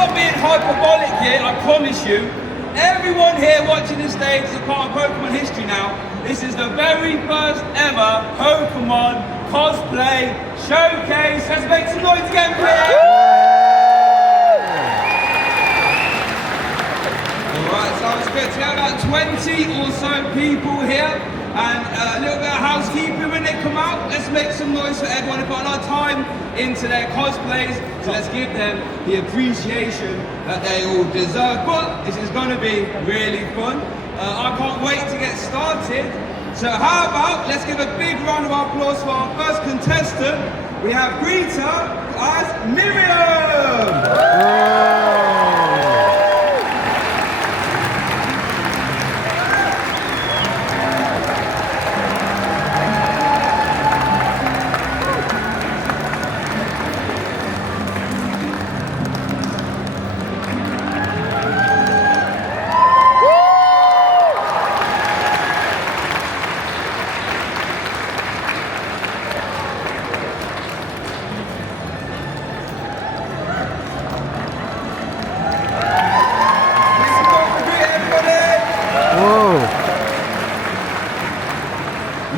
not being hyperbolic here, I promise you. Everyone here watching this stage is a part of Pokemon history now. This is the very first ever Pokemon cosplay showcase. Let's make some noise again, please. Alright, so I expect to have about 20 or so people here. And a little bit of housekeeping when they come out. Let's make some noise for everyone who put a lot of time into their cosplays. So let's give them the appreciation that they all deserve. But this is going to be really fun. I can't wait to get started. So how about let's give a big round of applause for our first contestant. We have Greta as Miriam.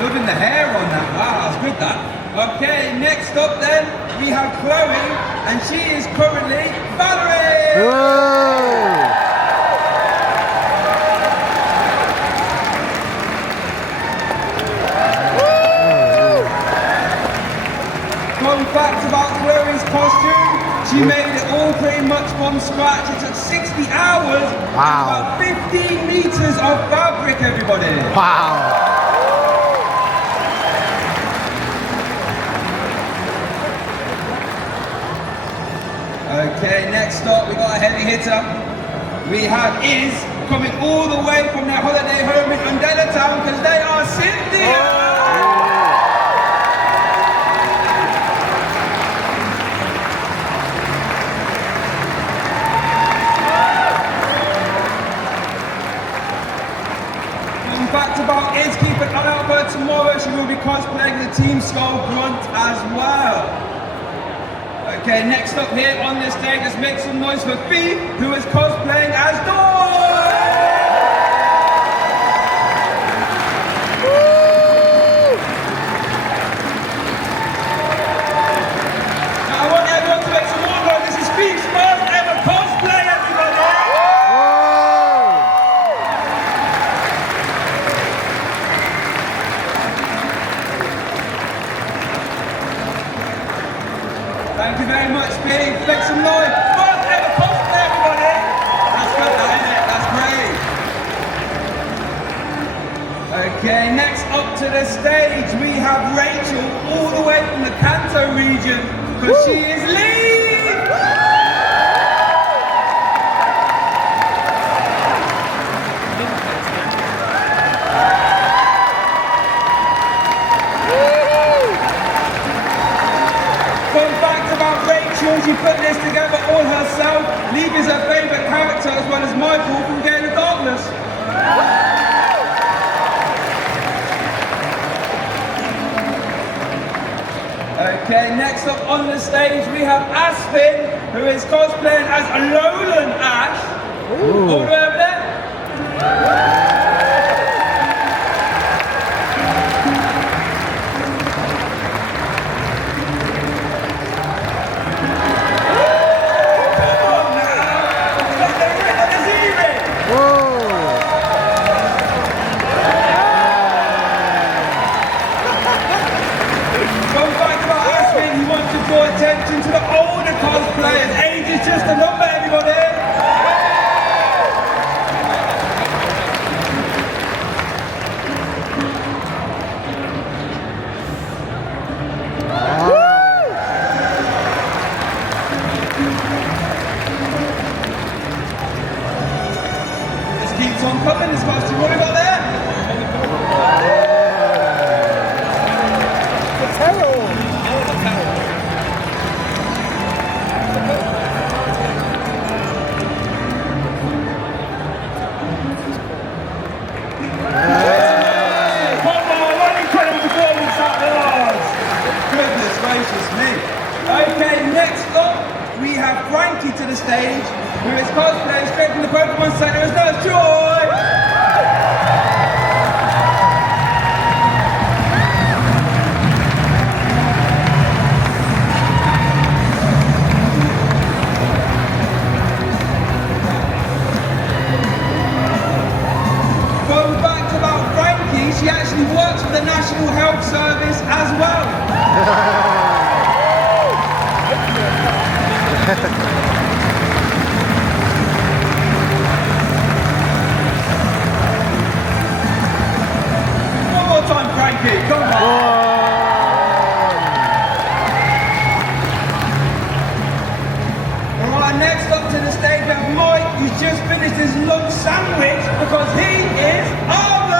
Loving the hair on that, wow, that's good that. Okay, next up then, we have Chloe, and she is currently Valerie! Whoa. Fun fact about Chloe's costume, she made it all pretty much from scratch. It took 60 hours, wow. And about 15 meters of fabric, everybody. Wow. Okay, next up we got a heavy hitter. We have Iz coming all the way from their holiday home in Undella Town because they are Cynthia! Fun fact about Iz, keep an eye out for her tomorrow. She will be cosplaying the Team Skull Grunt as well. Okay, next up here on this stage, let's make some noise for Fee, who is cosplaying as Dawn! Now I want everyone to make some more noise. This is Fee's first ever cosplay, everybody! Thank you very much, Pete. Make some noise. First ever cosplay, everybody. That's good, that, isn't it? That's great. Okay, next up to the stage, we have Rachel, all the way from the Kanto region, because she is Lee. She put this together all herself. Leaf is her favourite character as well as Michael from Gate of Darkness. Okay, next up on the stage we have Aspen, who is cosplaying as Alolan Ash. Ooh. All the way over there. Attention to the older cosplayers. Age is just a number, everybody. This keeps on coming, this costume. What have we got there? The terror. Frankie to the stage, who is cosplaying straight from the Pokemon Center as Nurse Joy! Fun fact about Frankie, she actually works for the National Health Service as well. One more time, Frankie, come on. Alright, next up to the stage we have Mike, who's just finished his lunch sandwich because he is Arven!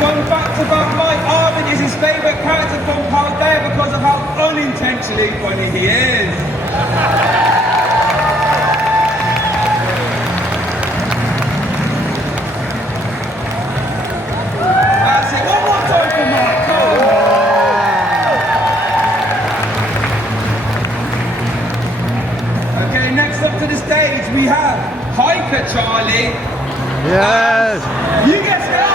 Fun fact about Mike, Arven is his favourite character from Paldea because of how unintentionally funny he is. That's it, one more time for Mike, come on. Okay, next up to the stage we have Hiker Charlie. Yes! You guessed it all!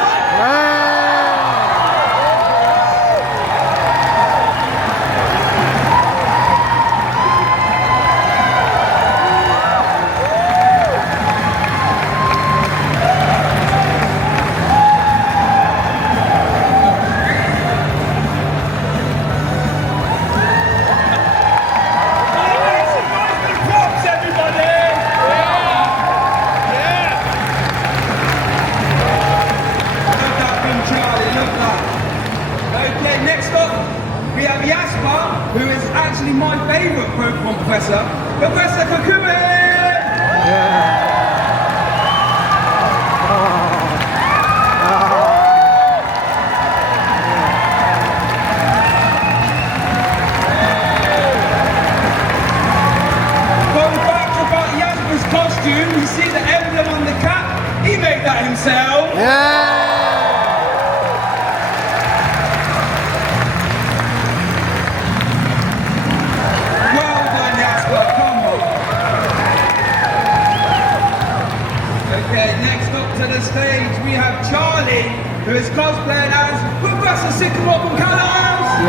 Who is actually my favourite Pokemon professor, Professor Kukui! Fun fact about Yasper's costume, you see the emblem on the cap? He made that himself! To the stage we have Charlie, who is cosplaying as Professor Sycamore from Callums!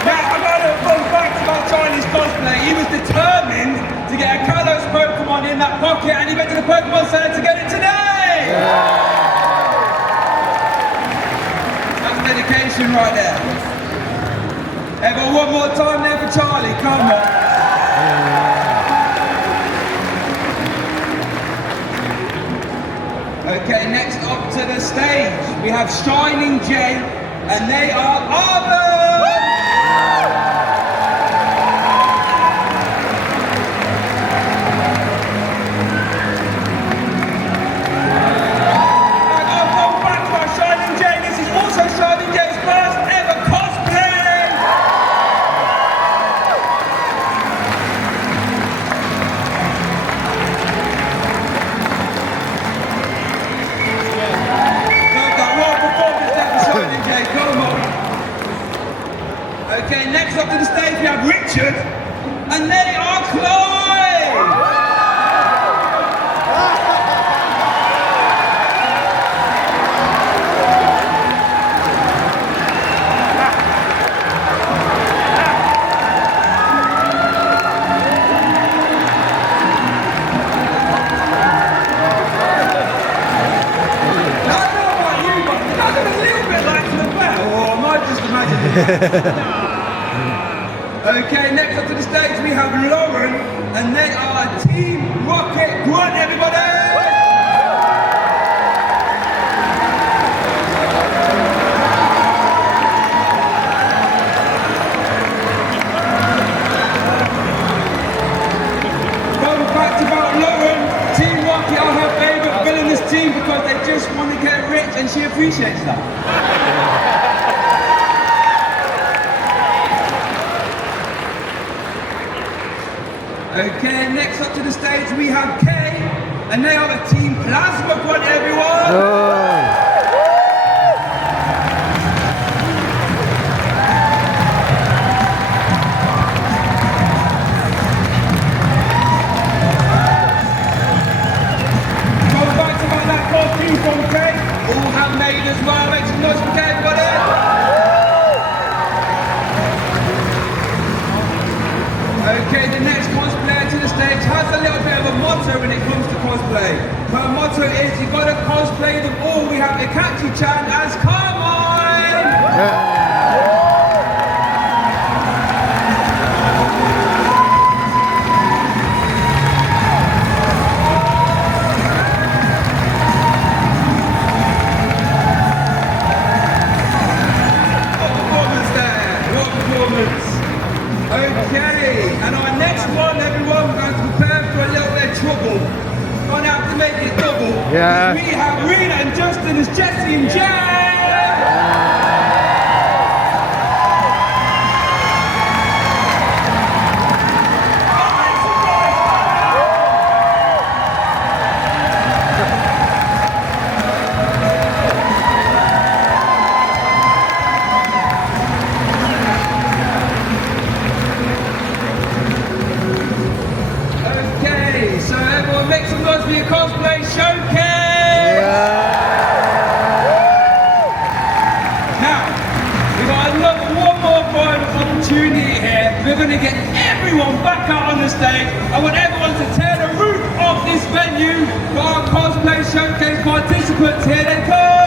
Now, I got a fun fact about Charlie's cosplay. He was determined to get a Kalos Pokemon in that pocket, and he went to the Pokemon Center to get it today! That's dedication right there. Ever one more time there for Charlie, come on. Okay, next up to the stage, we have Shining J, and they are Arven! Okay, next up to the stage we have Richard, and they are Clive! I don't know about you, but does it a little bit like the bell, or am I just imagining it? Okay, next up to the stage we have Lauren, and they are Team Rocket Grunt, everybody! she appreciates that. Okay, next up to the stage we have Kay, and they are a Team Plasma Grunt, everyone! From Kay, all handmade as well, make some noise for Kay, everybody! Okay, the next cosplayer to the stage has a little bit of a motto when it comes to cosplay. Her motto is, you gotta cosplay them all. We have Ikachi-chan as Come On! Okay, and our next one, everyone, we're going to prepare for a little bit of trouble. We're going to have to make it double. Yeah. We have Rena and Justin as Jessy and Jay. Make some noise for your cosplay showcase! Yeah. Now, we've got one more bonus opportunity here. We're going to get everyone back out on the stage. I want everyone to tear the roof off this venue for our cosplay showcase participants. Here they come!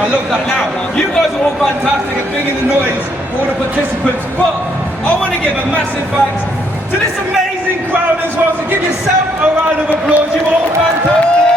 I love that. Now, you guys are all fantastic and bringing the noise for all the participants, but I want to give a massive thanks to this amazing crowd as well, so give yourself a round of applause. You're all fantastic.